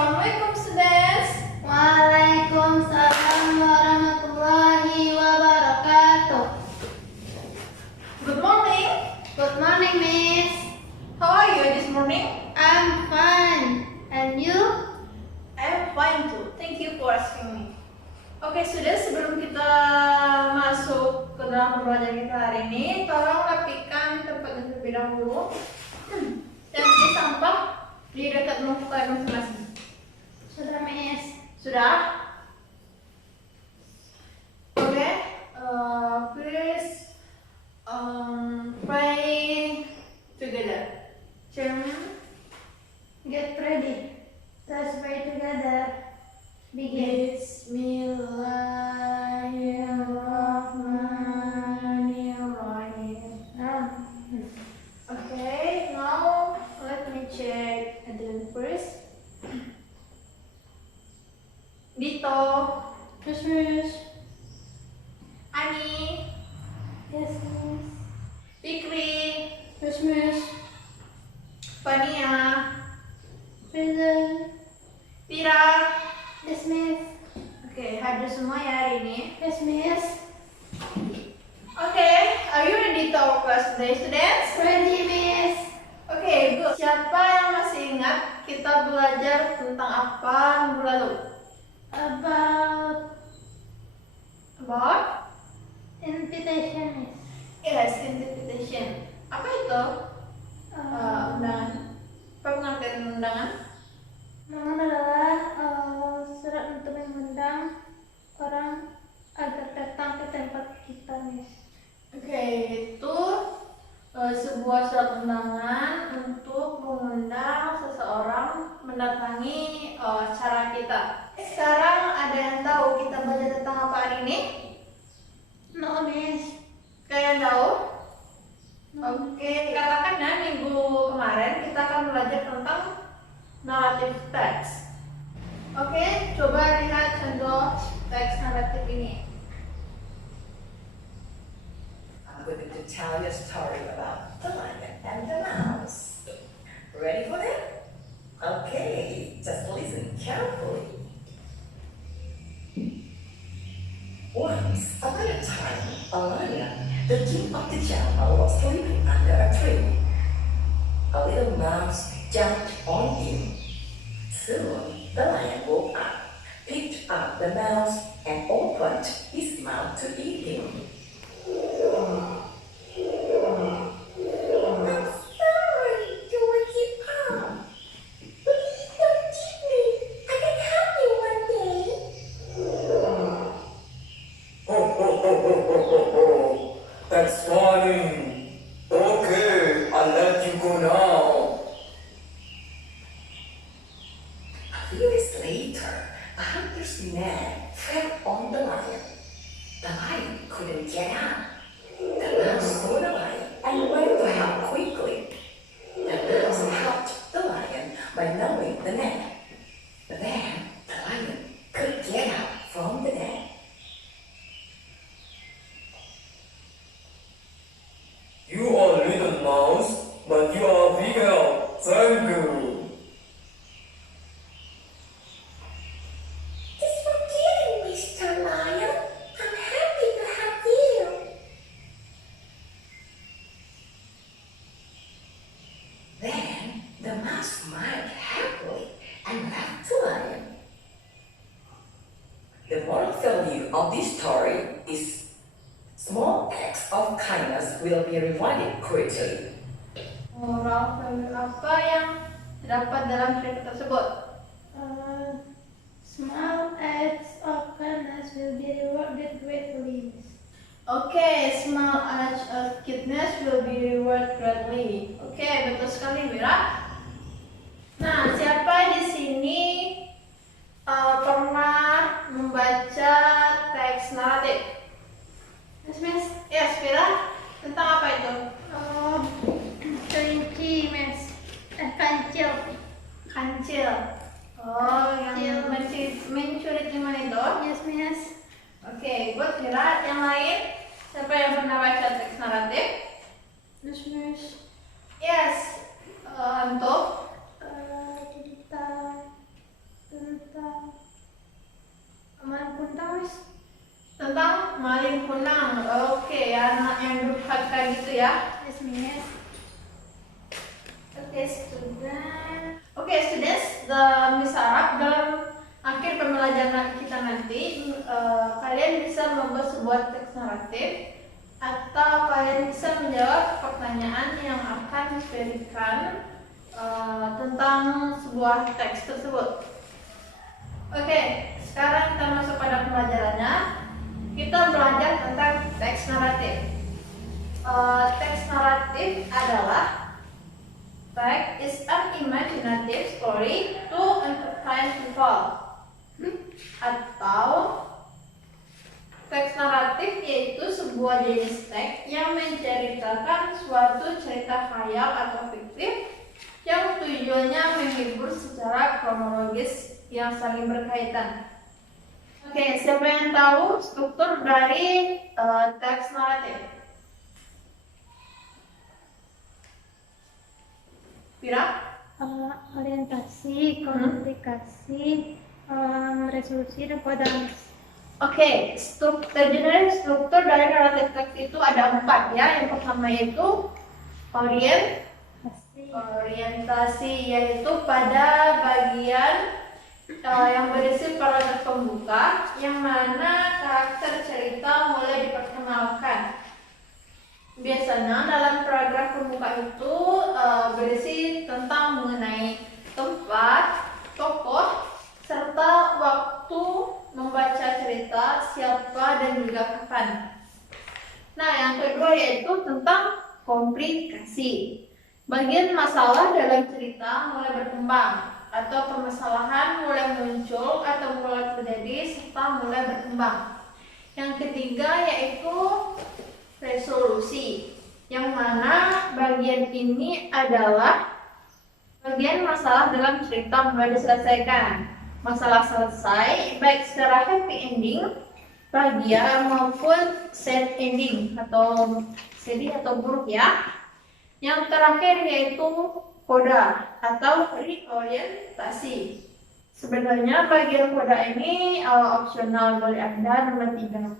Assalamualaikum students. Waalaikumsalam warahmatullahi wabarakatuh. Good morning. Good morning, Miss. How are you this morning? I'm fine. And you? I'm fine too. Thank you for asking me. Oke, students, sebelum kita masuk ke dalam pembelajaran kita hari ini, tolong rapikan tempatnya terlebih dahulu. Dan beri sampah di dekat muka masing-masing. Sudah, Miss. Sudah? Oke, please pray together. Get ready. Let's pray together. Begin. Bismillahirrahmanirrahim. Okay, now let me check the first. Dito, Yes, Miss. Ani, Yes, Miss. Fikri, Yes, Miss. Fania, Present. Tira. Yes, Miss. Oke, hadir semua ya hari ini. Yes, Miss. Oke, are you ready to our class today, students? Ready, Miss. Oke, good. Siapa yang masih ingat kita belajar tentang apa minggu lalu? About About? invitation, Miss. Yes, invitation. Apa itu? Undangan. Apa pengertian undangan? Undangan adalah surat untuk mengundang orang agar datang ke tempat kita, Miss. Oke, itu sebuah surat undangan untuk mengundang seseorang mendatangi acara kita. Sekarang ada yang tahu kita belajar tentang apa hari ini? No, Miss. Kalian tahu? No. Oke, katakan ya minggu kemarin kita akan belajar tentang narrative text. Oke, coba lihat contoh teks naratif ini. I'm going to tell you a story about the lion and the mouse. Ready for that? Okay, just listen carefully. Once upon a time, a lion, the king of the jungle, was sleeping under a tree. A little mouse jumped on him. Soon, the lion woke up, picked up the mouse, and opened his mouth to eat him. I'm sorry, you wicked palm. Please don't eat me. I can help you one day. That's funny. Okay, I'll let you go now. A few days later, a hunter's net fell on the lion. The lion couldn't get up. The mouse saw the lion and went to help quickly. The mouse helped the lion by knowing the net. But then the lion could get out from the net. You are little mouse, but you are big help. Thank you. Just for kidding, Mr. Lion. I'm happy to help you. Then the mouse smiled happily and left the lion. The moral value of this story is small acts of kindness will be rewarded greatly. Moral value apa yang terdapat dalam cerita tersebut? Small acts of kindness will be rewarded greatly, Miss. Oke, small acts of kindness will be rewarded greatly. Oke, betul sekali, Mira. Nah, siapa di sini pernah membaca teks naratif? Yes, Miss. Yes, Mira. Tentang apa itu? Kelinci, Miss. Kancil. Kancil. Oh, yang Kancil. mencuri timun itu? Yes, Miss. Oke, buat Mira. Yang lain? Siapa yang pernah baca teks naratif? Yes, Miss. Yes. Untuk Cerita anak yang durhaka gitu ya. Yes, Miss. Oke, students, Miss harap dalam akhir pembelajaran kita nanti kalian bisa membuat sebuah teks naratif atau kalian bisa menjawab pertanyaan yang akan diberikan tentang sebuah teks tersebut. Oke, sekarang kita masuk pada pembelajarannya. Kita belajar tentang teks naratif. Teks naratif adalah text is an imaginative story to entertain people. Atau teks naratif yaitu sebuah jenis teks yang menceritakan suatu cerita khayal atau fiktif yang tujuannya menghibur secara kronologis yang saling berkaitan. Oke, siapa yang tahu struktur dari teks naratif? Pira? Orientasi, komunikasi, resolusi, dan kode. Oke, general struktur dari naratif teks itu ada 4 ya. Yang pertama yaitu orientasi, yaitu pada bagian yang berisi paragraf pembuka, yang mana karakter cerita mulai diperkenalkan. Biasanya dalam paragraf pembuka itu berisi tentang mengenai tempat, tokoh, serta waktu membaca cerita, siapa, dan juga kapan. Nah, yang kedua yaitu tentang komplikasi. Bagian masalah dalam cerita mulai berkembang, atau permasalahan mulai muncul atau mulai terjadi serta mulai berkembang. Yang ketiga yaitu resolusi, yang mana bagian ini adalah bagian masalah dalam cerita mulai diselesaikan. Masalah selesai baik secara happy ending, bahagia, maupun sad ending atau sedih atau buruk ya. Yang terakhir yaitu koda atau reorientasi. Sebenarnya bagian koda ini opsional, boleh Anda nomor 3.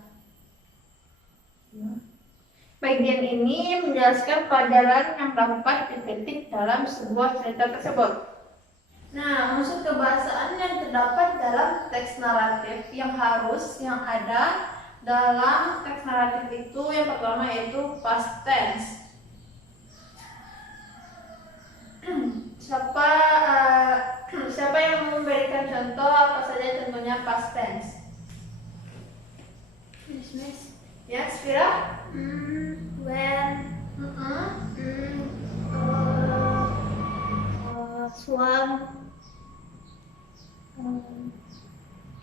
Bagian ini menjelaskan pelajaran yang dapat dipetik dalam sebuah cerita tersebut. Nah, unsur kebahasaan yang terdapat dalam teks naratif yang ada dalam teks naratif itu yang pertama yaitu past tense. Siapa yang memberikan contoh apa saja contohnya past tense? Miss. Ya, Spira? When, swam,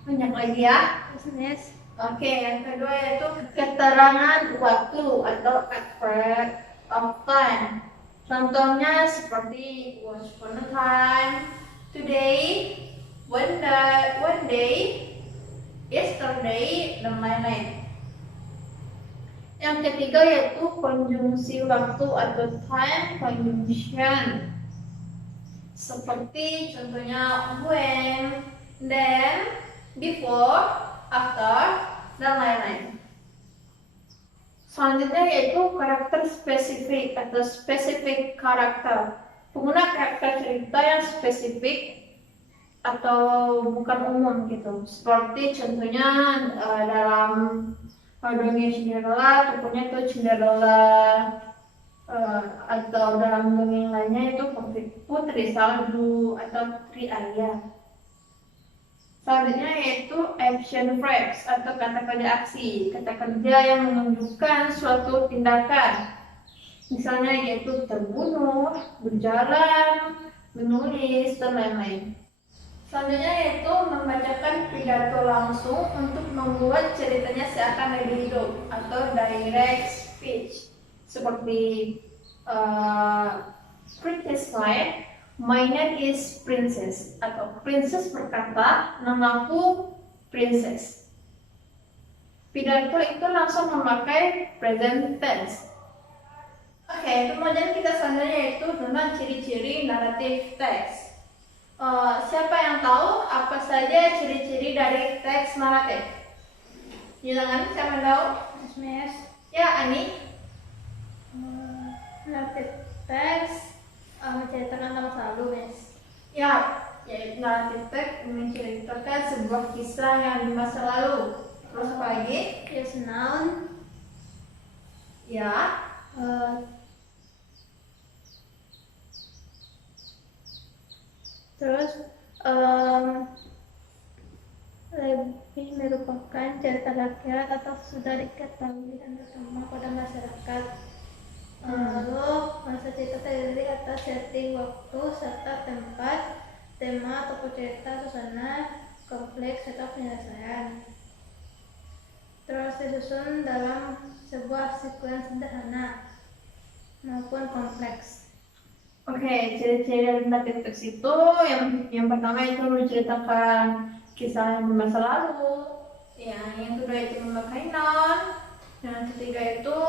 Banyak lagi ya. Miss. Oke, yang kedua yaitu keterangan waktu atau adverb of time. Contohnya seperti once upon a time, today, one day, yesterday, dan lain-lain. Yang ketiga yaitu konjungsi waktu atau time conjunction. Seperti contohnya when, then, before, after, dan lain-lain. Selanjutnya yaitu karakter spesifik atau specific karakter. Pengguna karakter cerita yang spesifik atau bukan umum gitu. Seperti contohnya dalam dongeng Cinderella, tokohnya itu Cinderella, atau dalam dongeng lainnya itu Putri Salju atau Putri Arya. Selanjutnya yaitu action verbs atau kata kerja aksi, kata kerja yang menunjukkan suatu tindakan. Misalnya yaitu terbunuh, berjalan, menulis, dan lain-lain. Selanjutnya yaitu membacakan pidato langsung untuk membuat ceritanya seakan lebih hidup atau direct speech. Seperti Princess Slide, my name is Princess, atau Princess berkata, namaku Princess. Pidato itu langsung memakai present tense. Oke, kemudian kita selanjutnya yaitu tentang ciri-ciri naratif teks. Siapa yang tahu apa saja ciri-ciri dari teks naratif? Silakan, siapa yang tahu? Miss. Ya, Ani. Eh, terus lebih merupakan cerita rakyat atau sudah diketahui dan terkenal pada masyarakat. Lalu masa cerita terdiri atas setting waktu serta tempat, tema atau cerita, susana, kompleks serta penyelesaian. Terus disusun dalam sebuah sequence sederhana maupun kompleks. Oke, ciri-ciri dari native text itu yang pertama itu menceritakan kisah yang masa lalu, yang kedua itu memakai noun, yang ketiga itu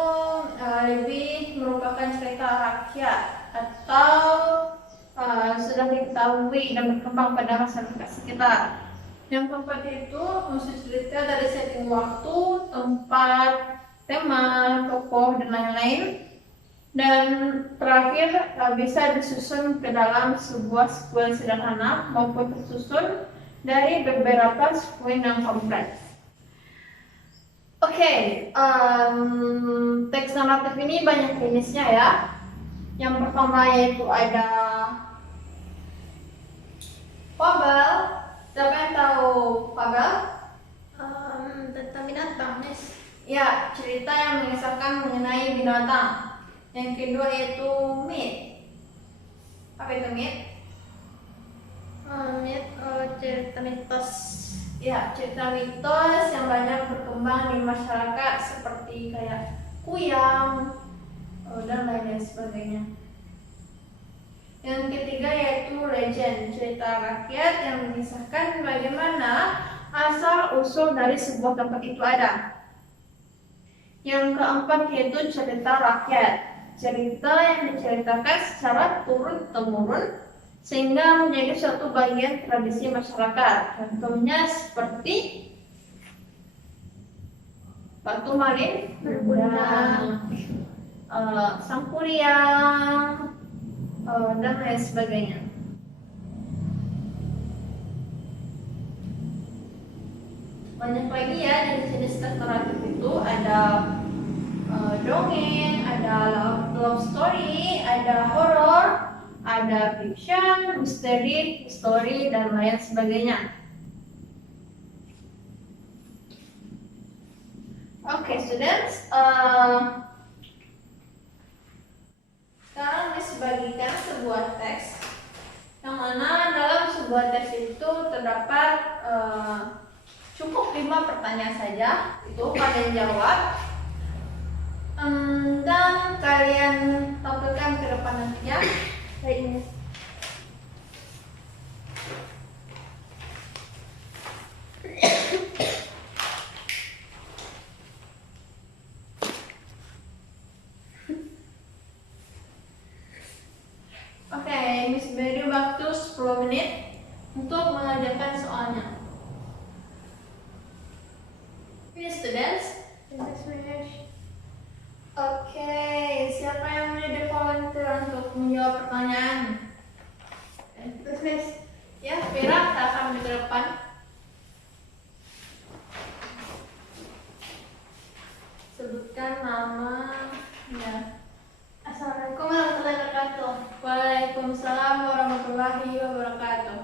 lebih merupakan cerita rakyat atau sudah diketahui dan berkembang pada masyarakat sekitar. Yang keempat itu mesti cerita dari setting waktu, tempat, tema, tokoh, dan lain-lain. Dan terakhir bisa disusun ke dalam sebuah sequence sederhana maupun tersusun dari beberapa sequence yang kompleks. Oke, teks naratif ini banyak jenisnya ya. Yang pertama yaitu ada fabel. Siapa yang tahu fabel? Tentang binatang, Miss. Ya, cerita yang mengisahkan mengenai binatang. Yang kedua yaitu myth. Apa itu myth? Myth, cerita mitos. Ya, cerita mitos yang banyak berkembang di masyarakat seperti kayak kuyang dan lain sebagainya. Yang ketiga yaitu legend, cerita rakyat yang mengisahkan bagaimana asal usul dari sebuah tempat itu ada. Yang keempat yaitu cerita rakyat, cerita yang diceritakan secara turun-temurun sehingga menjadi suatu bagian tradisi masyarakat. Contohnya seperti Batu Malin Berguna, Sangkuriang, dan lain sebagainya. Banyak lagi ya jenis-jenis teks naratif itu, ada dongeng, ada love story, ada horror, ada fiction, misteri, story, dan lain sebagainya. Oke, students, sekarang Miss bagikan sebuah teks yang mana dalam sebuah teks itu terdapat cukup 5 pertanyaan saja. Itu kalian jawab dan kalian tampilkan ke depan nanti ya. Baik, Miss. Oke, Miss beri waktu 10 menit untuk mengerjakan soalnya. Ini students. Yes, Miss. Oke, siapa yang menjadi volunteer untuk menjawab pertanyaan? Terus, Miss. Ya, Vera, silakan di depan. Sebutkan nama. Ya. Assalamualaikum warahmatullahi wabarakatuh. Waalaikumsalam warahmatullahi wabarakatuh.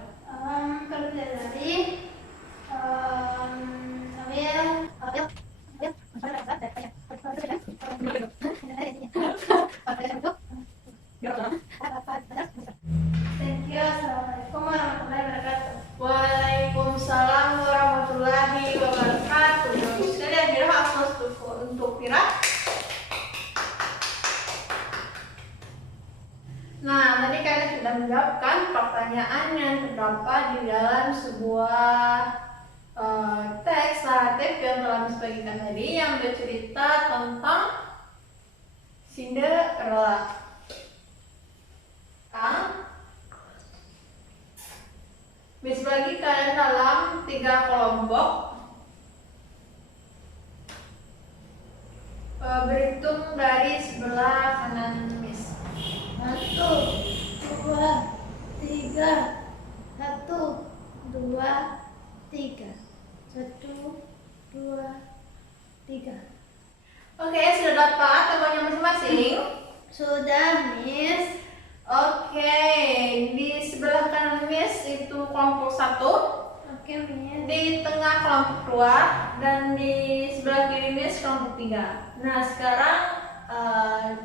Kalau tidak dari Thank you. Assalamualaikum warahmatullahi wabarakatuh. Waalaikumsalam warahmatullahi wabarakatuh. Bagus sekali ya, Vira. Aplaus untuk Vira. Nah, tadi kalian sudah menjawabkan pertanyaan yang terdapat di dalam sebuah teks naratif yang telah dibagikan tadi yang bercerita tentang Cinderella. Miss bagi kalian dalam 3 kelompok. Berhitung dari sebelah kanan Miss. 1, 2, 3. 1, 2, 3. 1, 2, 3. Oke, sudah dapat temannya masing-masing? Sudah, Miss. Oke, di sebelah kanan Miss itu kelompok 1, Oke, Miss. di tengah kelompok 2, dan di sebelah kiri Miss kelompok 3. Nah, sekarang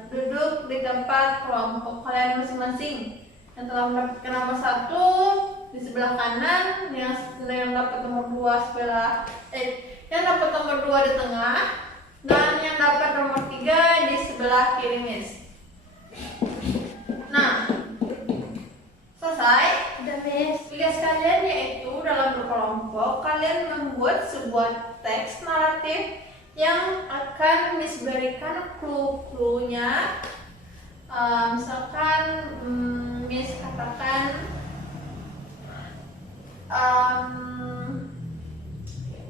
duduk di tempat kelompok kalian masing-masing. Yang telah mendapatkan nomor 1 di sebelah kanan, yang dapat nomor 2 yang dapat nomor 2 di tengah, dan yang dapat nomor 3 di sebelah kiri Miss. Nah, selesai. Sudah, Miss. Tugas kalian yaitu dalam berkelompok kalian membuat sebuah teks naratif yang akan Miss berikan clue-cluenya. Misalkan Miss katakan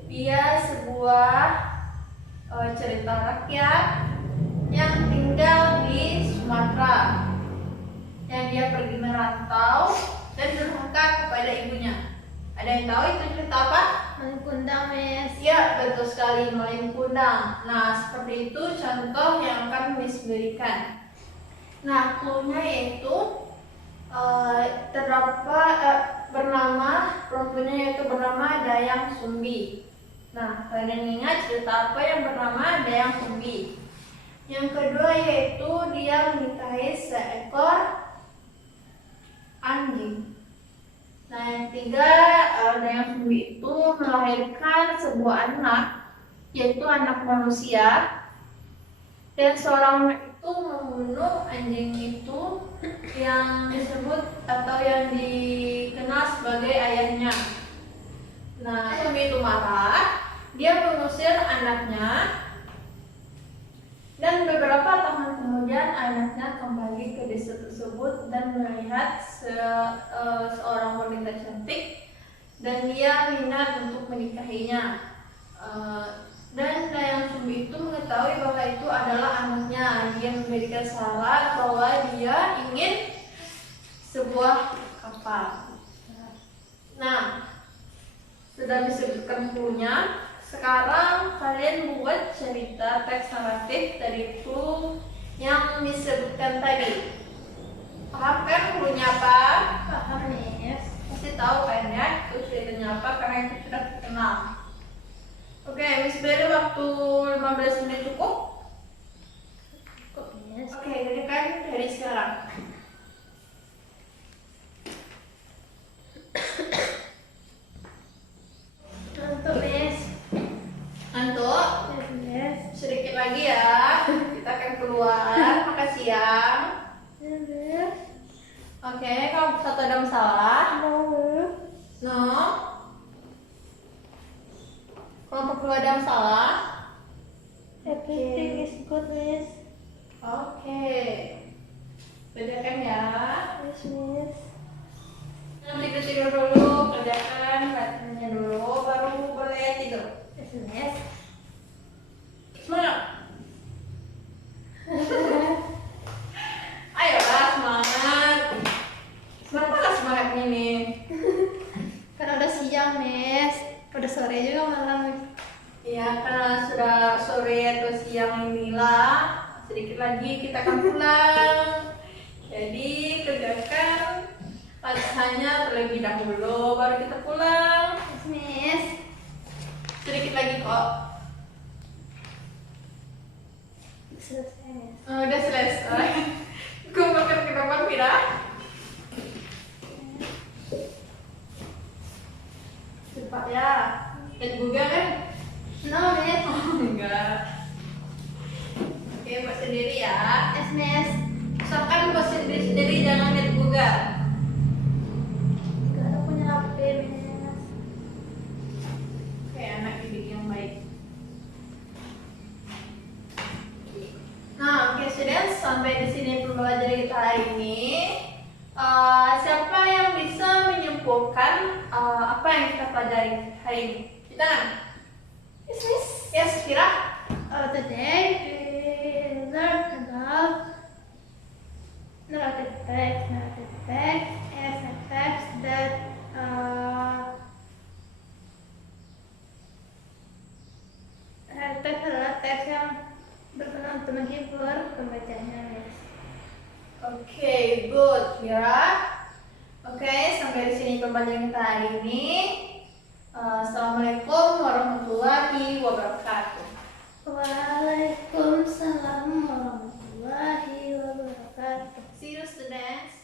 dia sebuah cerita rakyat yang tinggal di Sumatera, yang dia pergi merantau dan durhaka kepada ibunya. Ada yang tahu itu cerita apa? Malin Kundang, Miss. Ya, betul sekali, Malin Kundang. Nah, seperti itu contoh yang akan Miss berikan. Nah, clue-nya yaitu perempuannya yaitu bernama Dayang Sumbi. Nah, kalian ingat cerita apa yang bernama Dayang Sumbi? Yang kedua yaitu dia menikahi seekor anjing. Nah, yang ketiga, Dayang Sumbi itu melahirkan sebuah anak, yaitu anak manusia, dan seorang itu membunuh anjing itu yang disebut atau yang dikenal sebagai ayahnya. Nah, Sumbi itu marah, dia mengusir anaknya, dan beberapa tahun kemudian anaknya kembali ke desa tersebut dan melihat seorang wanita cantik dan dia minat untuk menikahinya. Dan Dayang Sumbi itu mengetahui bahwa itu adalah anaknya. Dia memberikan syarat bahwa dia ingin sebuah kapal. Nah, sudah disebutkan clue-nya. Sekarang kalian buat cerita teks naratif dari clue yang disebutkan tadi. Paham kan clue-nya apa? Paham, Miss. Pasti tahu kan ya itu ceritanya apa karena itu sudah terkenal. Oke, Miss beri waktu 15 menit cukup? Cukup, Miss. Oke, jadi kan dari sekarang. Untuk, Miss. Ngantuk? Yes, Miss. Sedikit lagi ya. Kita akan keluar makan siang. Yes, Miss. Oke, kalau satu ada masalah? No. No. Kelompok kedua ada masalah? Everything is good, Miss. Oke. Kerjakan ya. Yes, Miss. Nanti tidur dulu, kerjakan latihannya dulu, baru boleh tidur. Yes, Miss. Semangat. Ayolah semangat. Kenapa semangat ini? Karena udah siang, Miss. Udah sore juga malam, Miss. Ya, karena sudah sore atau siang inilah, sedikit lagi kita akan pulang. Jadi kerjakan latihannya terlebih dahulu, baru kita pulang. Yes, Miss. Sedikit lagi kok. Selesai, Miss. Udah selesai. Gue makan ke depan Vira. Cepat ya. Dan juga kan? No, Miss. Enggak. Oke, buat sendiri ya. Yes, Miss. Usahakan buat sendiri jangan lihat Google. Gak ada punya HP, Miss. Kayak anak didik yang baik. Nah, oke students, sampai di sini pembelajaran kita hari ini. Siapa yang bisa menyimpulkan apa yang kita pelajari hari ini? Kita? Yes, Miss. Yes, Kira? Today we learn about narrative text. Narrative text is a text that teks adalah teks yang berguna untuk menghibur pembacanya, Miss. Oke, good, Mira. Oke, sampai di sini pembelajaran kita hari ini. Assalamualaikum warahmatullahi wabarakatuh. Waalaikumsalam warahmatullahi wabarakatuh. See you, students.